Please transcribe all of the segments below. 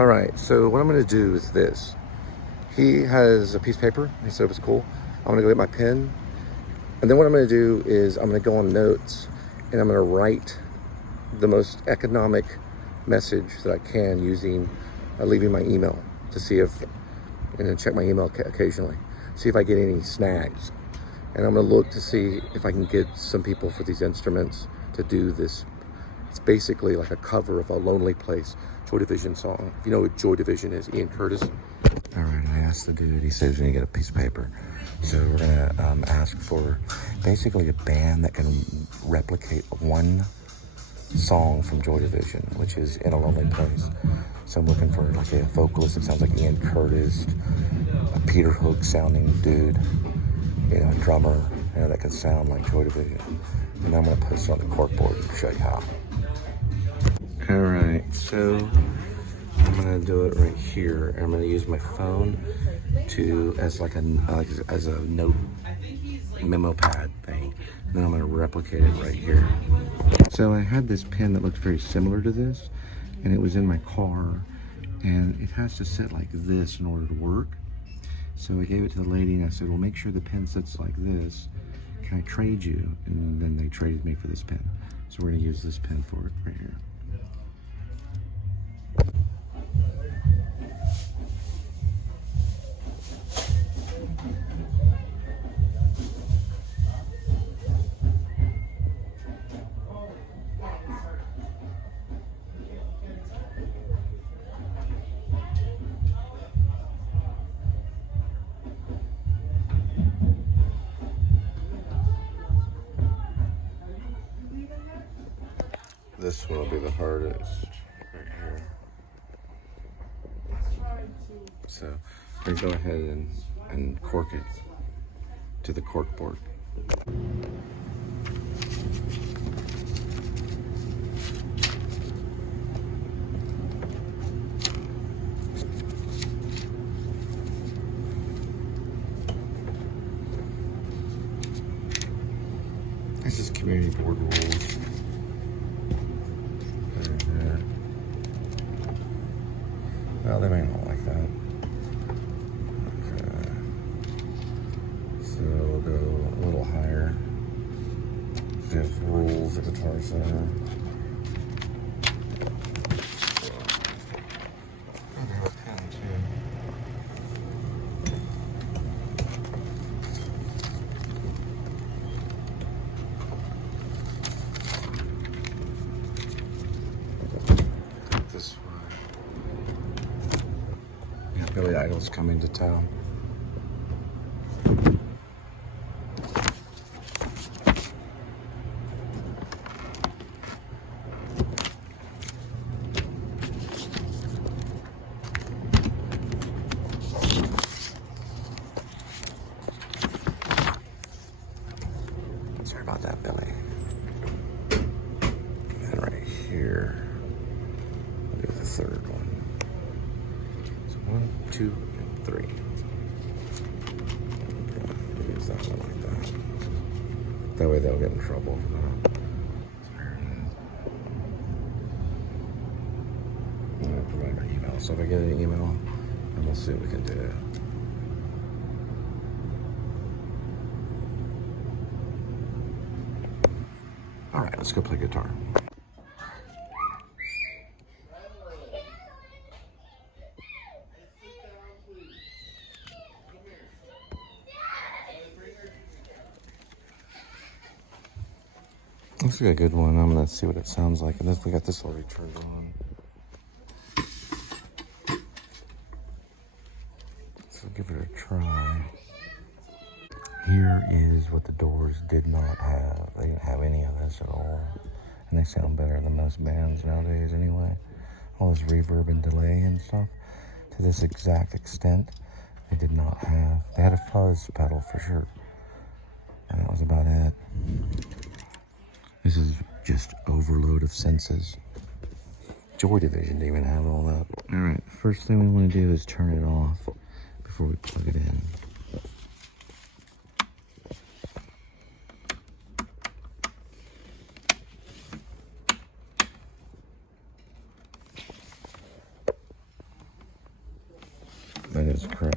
All right, so what I'm gonna do is this. He has a piece of paper, he said it was cool. I'm gonna go get my pen. And then what I'm gonna do is I'm gonna go on notes and I'm gonna write the most economic message that I can using, leaving my email to see if, and then check my email occasionally, see if I get any snags. And I'm gonna look to see if I can get some people for these instruments to do this. It's basically like a cover of a Lonely Place Joy Division song. If you know what Joy Division is, Ian Curtis. All right, I asked the dude, he said he's gonna get a piece of paper. So we're gonna ask for basically a band that can replicate one song from Joy Division, which is In a Lonely Place. So I'm looking for like a vocalist that sounds like Ian Curtis, a Peter Hook sounding dude, you know, a drummer, you know, that can sound like Joy Division. And I'm gonna post it on the corkboard and show you how. All right, so I'm gonna do it right here. I'm gonna use my phone as like as a note memo pad thing. And then I'm gonna replicate it right here. So I had this pen that looked very similar to this, and it was in my car, and it has to sit like this in order to work. So I gave it to the lady and I said, well, make sure the pen sits like this. Can I trade you? And then they traded me for this pen. So we're gonna use this pen for it right here. This one will be the hardest right here. So we're gonna go ahead and cork it to the cork board. This is community board rules. Well, they may not like that. Okay. So we'll go a little higher. We have rules at Guitar Center. Oh, they have a pen too. This way. Yeah, Billy Idol's coming to town. Sorry about that, Billy. And right here, we'll do the third one. So 1, 2, and 3. Okay, use that one like that. That way they'll get in trouble. I'm gonna provide my email. So if I get an email, then we'll see what we can do. All right, let's go play guitar. Looks like a good one. I'm gonna see what it sounds like. And then we got this already turned on. So give it a try. Here is what the Doors did not have. They didn't have any of this at all. And they sound better than most bands nowadays anyway. All this reverb and delay and stuff. To this exact extent, they did not have. They had a fuzz pedal for sure. And that was about it. This is just overload of senses. Joy Division didn't even have all that. All right, first thing we want to do is turn it off before we plug it in. That is correct.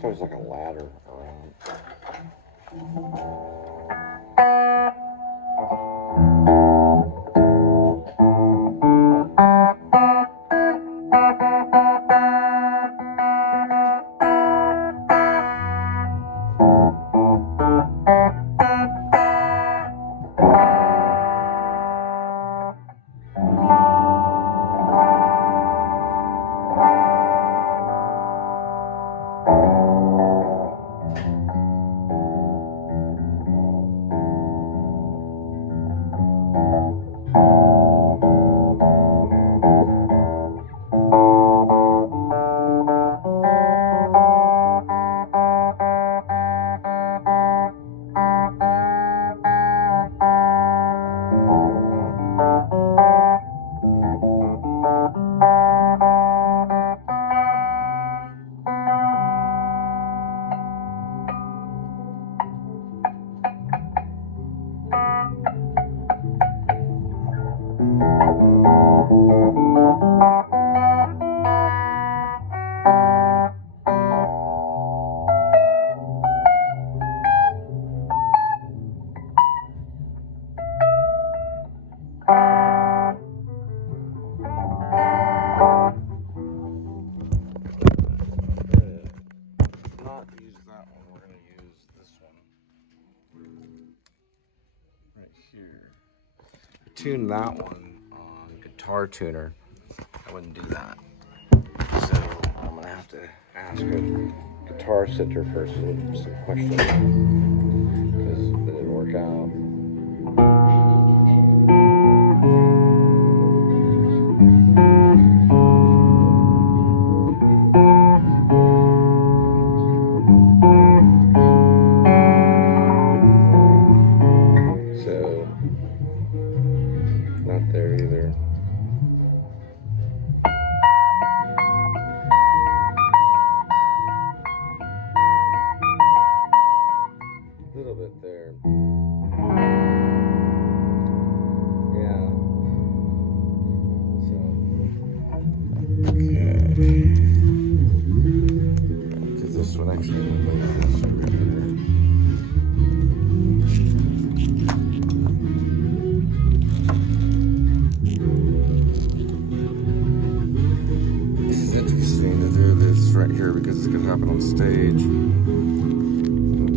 There's like a ladder around. Tune that one on Guitar Tuner. I wouldn't do that. So I'm gonna have to ask a guitar sitter for some questions because it didn't work out. Not there either. A little bit there. Yeah. So, okay. Because this one actually plays this right here. Right here because it's going to happen on stage.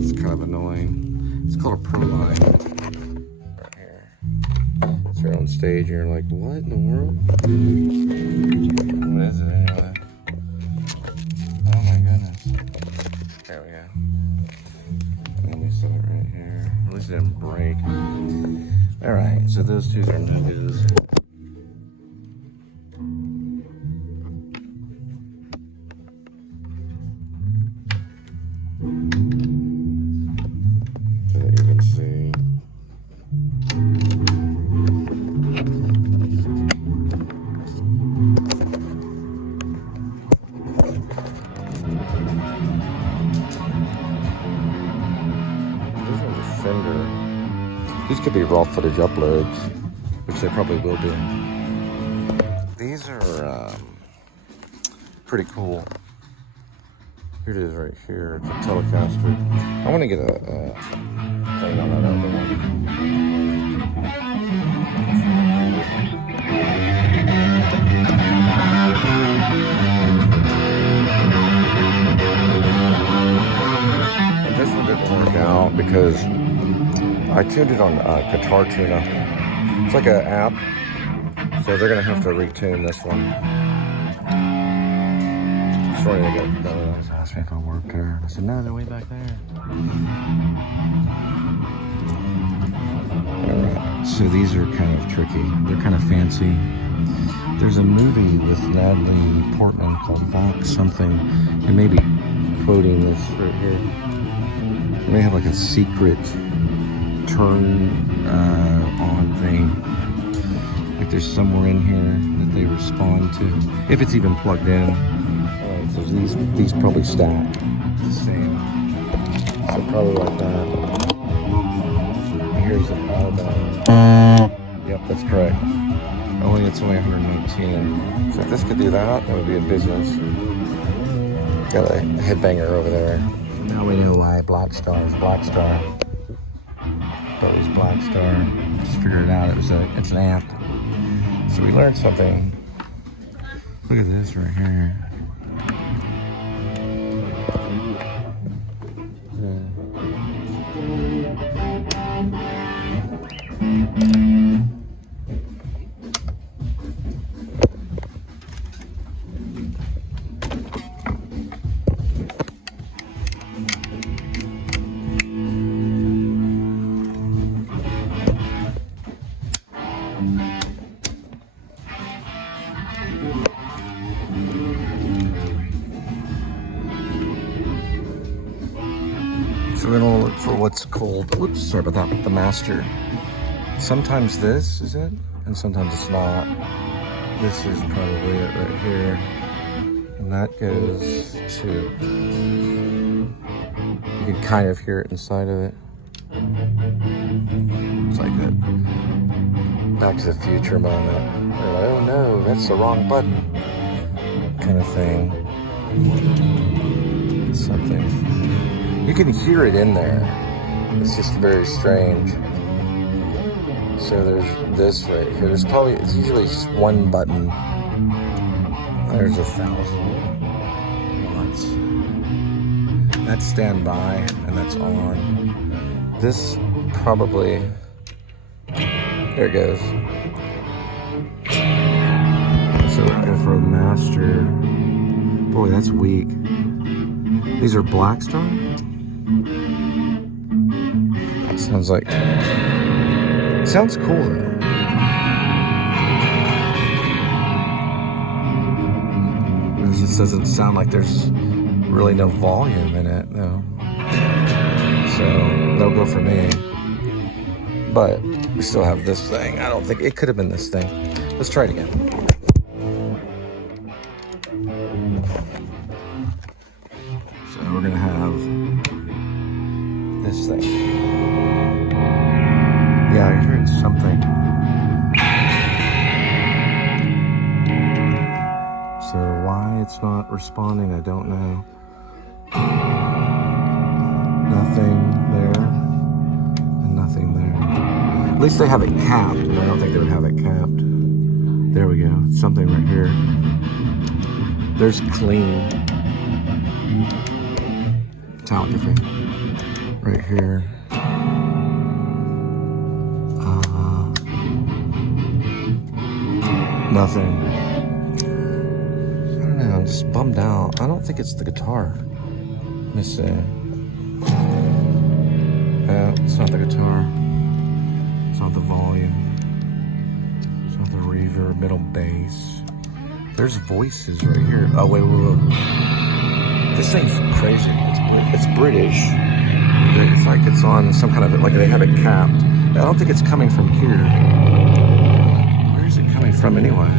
It's kind of annoying. It's called a pro line. Right here. So you're on stage and you're like, what in the world? What is it anyway? Oh my goodness. There we go. Let me set it right here. At least it didn't break. Alright, so those two are no-dos. render. These could be raw footage uploads, which they probably will be. These are pretty cool. Here it is right here. It's a Telecaster. I want to get a thing on that other one. And this one didn't work out because I tuned it on Guitar Tuner. It's like an app, so they're gonna have to retune this one. Sorry, I got asked me if I worked there. I said no, they're way back there. Alright, so these are kind of tricky. They're kind of fancy. There's a movie with Natalie Portman called Vox something. It may be quoting this right here. They may have like a secret turn on thing. Like there's somewhere in here that they respond to, if it's even plugged in. Alright, so these probably stack the same. So probably like that. Here's the power button. Yep, that's correct. It's only 118. So if this could do that, that would be a business. Got a headbanger over there. Now we know why Black Star is Black Star. But it was Black Star. Just figured it out. It's an amp. So we learned something. Look at this right here. So we're gonna look for what's called, oops, sorry about that, the master. Sometimes this is it, and sometimes it's not. This is probably it right here. And that goes to, you can kind of hear it inside of it. It's like that Back to the Future moment. They're like, oh no, that's the wrong button. Kind of thing. Something. You can hear it in there. It's just very strange. So there's this right here. It's usually just one button. There's 1,000 watts. That's standby and that's on. This probably, there it goes. So we'll go for a master. Boy, that's weak. These are Black Star? Sounds like, sounds cool though. It just doesn't sound like there's really no volume in it though. So no go for me. But we still have this thing. I don't think it could have been this thing. Let's try it again. So we're gonna have this thing. Yeah, I'm hearing something. So why it's not responding, I don't know. Nothing there, and nothing there. At least they have it capped, and I don't think they would have it capped. There we go, something right here. There's clean. Metallica right here. Nothing. I don't know, I'm just bummed out. I don't think it's the guitar. Let me see. Yeah, it's not the guitar. It's not the volume. It's not the reverb, middle bass. There's voices right here. Oh, wait. This thing's crazy. It's British. It's like it's on some kind of, like they have it capped. I don't think it's coming from here. Where's it coming from anyway?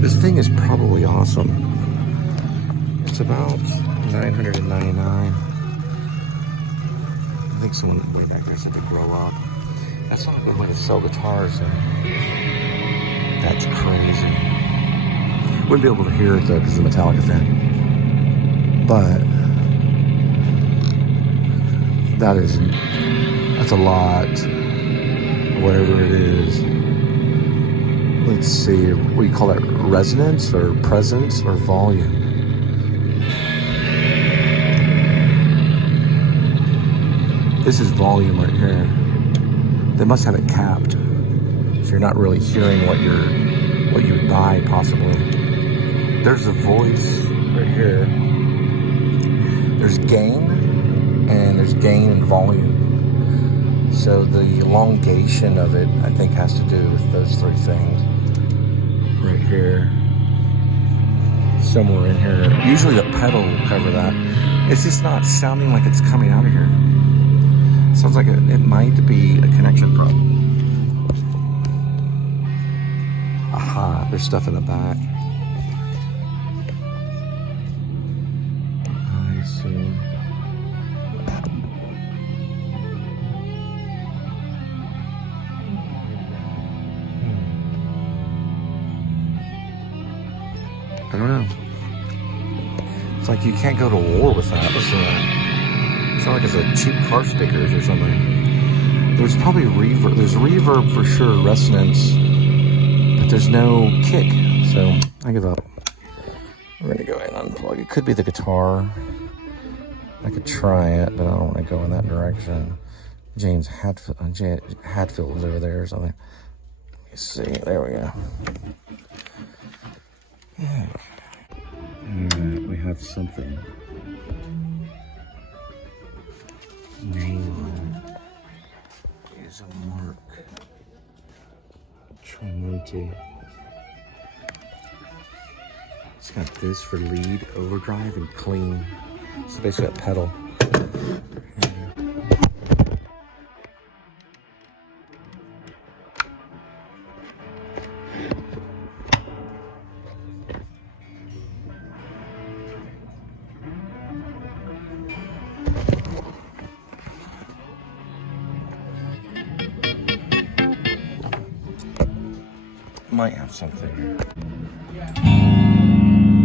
This thing is probably awesome. It's about $999. I think someone way back there said to grow up. That's not a good way to sell guitars. That's crazy. Wouldn't be able to hear it though because of the Metallica fan. But that's a lot. Whatever it is. Let's see. What do you call that? Resonance or presence or volume? This is volume right here. They must have it capped, so you're not really hearing what you would buy possibly. There's the voice right here. There's gain, and there's gain and volume. So the elongation of it, I think, has to do with those three things. Right here, somewhere in here. Usually the pedal will cover that. It's just not sounding like it's coming out of here. Sounds like it might be a connection problem. Aha, there's stuff in the back. I see. I don't know. It's like you can't go to war with that. Listen to that. It's not like it's a cheap car speakers or something. There's probably reverb. There's reverb for sure, resonance, but there's no kick. So I give up. We're gonna go ahead and unplug. It could be the guitar. I could try it, but I don't want to go in that direction. James Hadfield's over there or something. Let me see. There we go. Yeah. Alright, we have something. Name on it is a Mark Tremonti. It's got this for lead, overdrive, and clean. So basically a pedal. Might have something here.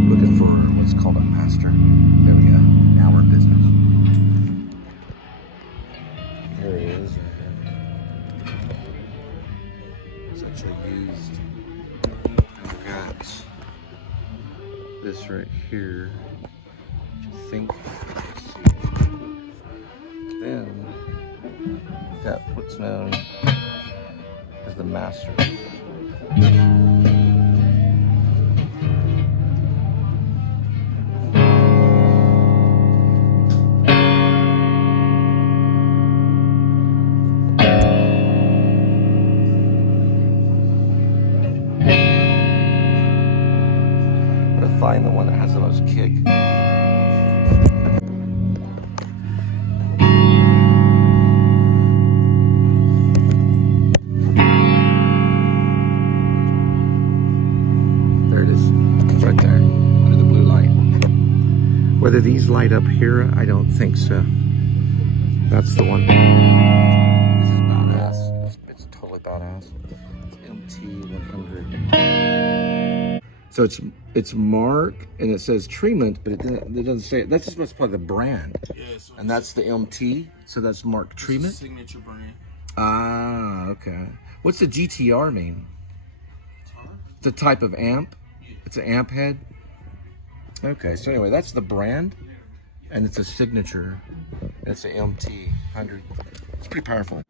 Looking for what's called a master. There we go. Now we're in business. Here he is. It's actually used. I've got this right here. Which I think. Then we've got what's known as the master. Find the one that has the most kick. There it is. It's right there under the blue light. Whether these light up here, I don't think so. That's the one. This is badass. It's totally badass. It's MT100. So it's Mark, and it says treatment, but it doesn't say it. That's just what's probably the brand. Yeah, so and that's the MT, so that's Mark treatment. Signature brand. Ah, okay. What's the GTR mean? Guitar? It's a type of amp. Yeah. It's an amp head. Okay, so anyway, that's the brand, and it's a signature. It's an MT100. It's pretty powerful.